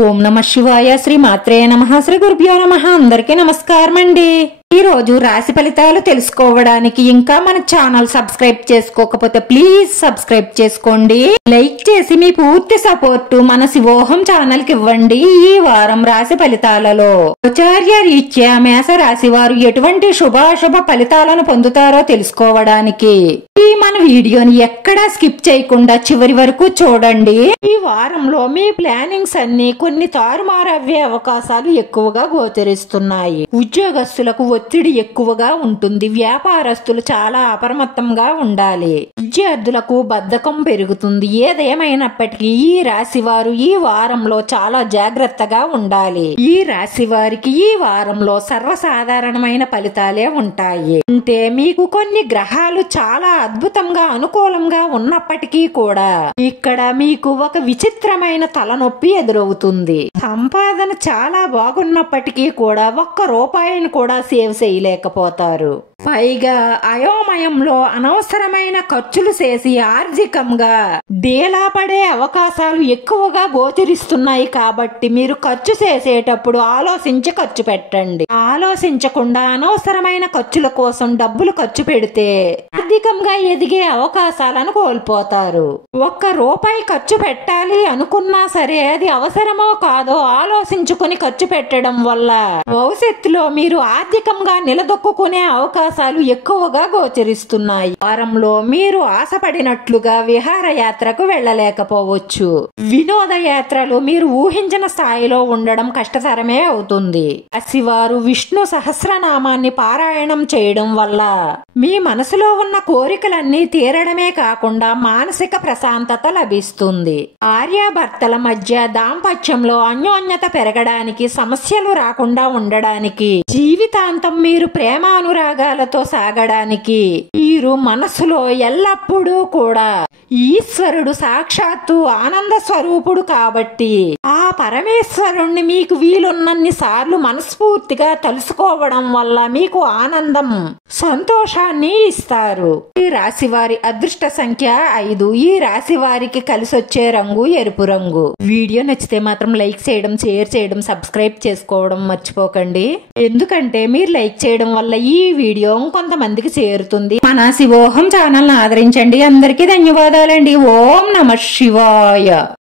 ఓం నమః శివాయ. శ్రీ మాత్రే నమః. శ్రీ గురుభ్యో నమః. అందరికీ నమస్కారం అండి. ఈ రోజు రాశి ఫలితాలు తెలుసుకోవడానికి ఇంకా మన ఛానల్ సబ్స్క్రైబ్ చేసుకోకపోతే ప్లీజ్ సబ్స్క్రైబ్ చేసుకోండి. లైక్ చేసి మీ పూర్తి సపోర్ట్ మన శివోహం ఛానల్ కి ఇవ్వండి. ఈ వారం రాశి ఫలితాలలో ఆచార్య రీత్యా మేష రాశి వారు ఎటువంటి శుభాశుభ ఫలితాలను పొందుతారో తెలుసుకోవడానికి ఈ మన వీడియోని ఎక్కడా స్కిప్ చేయకుండా చివరి వరకు చూడండి. ఈ వారంలో మీ ప్లానింగ్స్ అన్ని కొన్ని తారుమారయ్యే అవకాశాలు ఎక్కువగా గోచరిస్తున్నాయి. ఉద్యోగస్తులకు ఒత్తిడి ఎక్కువగా ఉంటుంది. వ్యాపారస్తులు చాలా అప్రమత్తంగా ఉండాలి. విద్యార్థులకు బద్ధకం పెరుగుతుంది. ఏదేమైనప్పటికీ ఈ రాశి వారు ఈ వారంలో చాలా జాగ్రత్తగా ఉండాలి. ఈ రాశి వారికి ఈ వారంలో సర్వసాధారణమైన ఫలితాలే ఉంటాయి. అంటే మీకు కొన్ని గ్రహాలు చాలా అద్భుతంగా అనుకూలంగా ఉన్నప్పటికీ కూడా ఇక్కడ మీకు ఒక విచిత్రమైన తలనొప్పి ఎదురవుతుంది. సంపాదన చాలా బాగున్నప్పటికీ కూడా ఒక్క రూపాయిని కూడా సేవ్ చేయలేకపోతారు. పైగా అయోమయంలో అనవసరమైన ఖర్చులు చేసి ఆర్థికంగా డేలా పడే అవకాశాలు ఎక్కువగా గోచరిస్తున్నాయి. కాబట్టి మీరు ఖర్చు చేసేటప్పుడు ఆలోచించి ఖర్చు పెట్టండి. ఆలోచించకుండా అనవసరమైన ఖర్చుల కోసం డబ్బులు ఖర్చు పెడితే ఆర్థికంగా ఎదిగే అవకాశాలను కోల్పోతారు. ఒక్క రూపాయి ఖర్చు పెట్టాలి అనుకున్నా సరే అది అవసరమో కాదో ఆలోచించుకుని ఖర్చు పెట్టడం వల్ల భవిష్యత్తులో మీరు ఆర్థికంగా నిలదొక్కునే అవకాశాలు ఎక్కువగా గోచరిస్తున్నాయి. వారంలో మీరు ఆశపడినట్లుగా విహారయాత్రకు వెళ్లలేకపోవచ్చు. వినోద యాత్రలు మీరు ఊహించిన స్థాయిలో ఉండడం కష్టతరమే అవుతుంది. రాశివారు విష్ణు సహస్రనామాన్ని పారాయణం చేయడం వల్ల మీ మనసులో ఉన్న కోరికలన్నీ తీరడమే కాకుండా మానసిక ప్రశాంతత లభిస్తుంది. భార్యాభర్తల మధ్య దాంపత్యంలో అన్యోన్యత పెరగడానికి, సమస్యలు రాకుండా ఉండడానికి, జీవితాంతం మీరు ప్రేమానురాగాలతో సాగడానికి మీరు మనసులో ఎల్లప్పుడూ కూడా ఈశ్వరుడు సాక్షాత్తు ఆనంద స్వరూపుడు కాబట్టి ఆ పరమేశ్వరుణ్ణి మీకు వీలున్నన్ని సార్లు మనస్ఫూర్తిగా తలుసుకోవడం వల్ల మీకు ఆనందం, సంతోషాన్ని ఇస్తారు. ఈ రాశి వారి అదృష్ట సంఖ్య 5. ఈ రాశి వారికి కలిసొచ్చే రంగు ఎరుపు రంగు. వీడియో నచ్చితే మాత్రం లైక్ చేయడం, షేర్ చేయడం, సబ్స్క్రైబ్ చేసుకోవడం మర్చిపోకండి. ఎందుకంటే మీరు లైక్ చేయడం వల్ల ఈ వీడియో కొంతమందికి చేరుతుంది. మన శివోహం ఛానల్ ఆదరించండి. అందరికీ ధన్యవాదాలండి. ఓం నమః శివాయ.